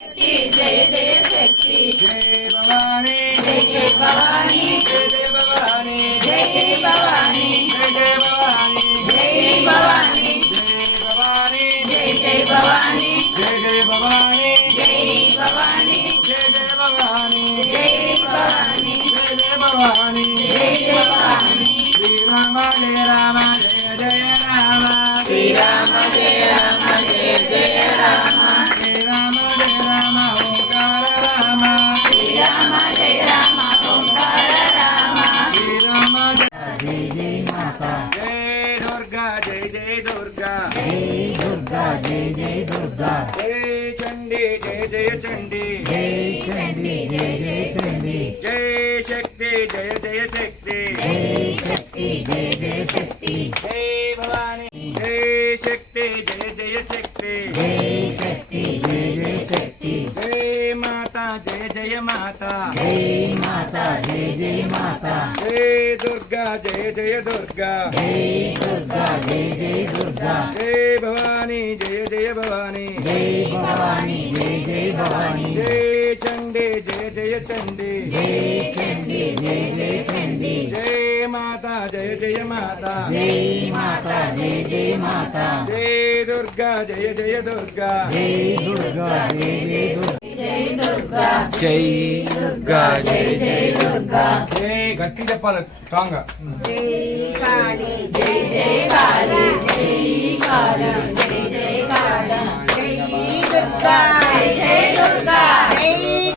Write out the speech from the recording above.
जय जय शक्ति जय भवानी जय जय भवानी जय जय भवानी जय जय भवानी जय जय भवानी जय जय भवानी जय जय भवानी जय भवानी जय जय भवानी जय भवानी जय जय भवानी जय जय भवानी जय जय भवानी श्री राम जय राम श्री राम जय राम जय जय राम श्री राम जय राम ओंकार राम श्री राम जय राम ओंकार राम श्री राम जय जय माता जय दुर्गा जय जय दुर्गा जय दुर्गा जय जय दुर्गा जय चंडी जय जय चंडी जय चंडी जय जय चंडी जय शक्ति जय जय शक्ति जय शक्ति जय जय शक्ति जय भवानी जय शक्ति जय जय शक्ति जय शक्ति जय जय शक्ति जय माता जय जय माता जय माता जय जय माता जय दुर्गा जय जय दुर्गा जय दुर्गा जय जय दुर्गा जय भवानी जय जय भवानी जय भवानी जय जय भवानी जय चंडी जय जय चंडी जय चंडी जय जय चंडी जय माता जय जय माता जय माता जय जय माता जय दुर्गा जय जय दुर्गा जय दुर्गा जय जय दुर्गा जय दुर्गा जय जय दुर्गा जय गट्टी చెప్పాలి స్ట్రాంగ్ जय काली जय जय काली जय काली जय जय काली जय दुर्गा जय जय दुर्गा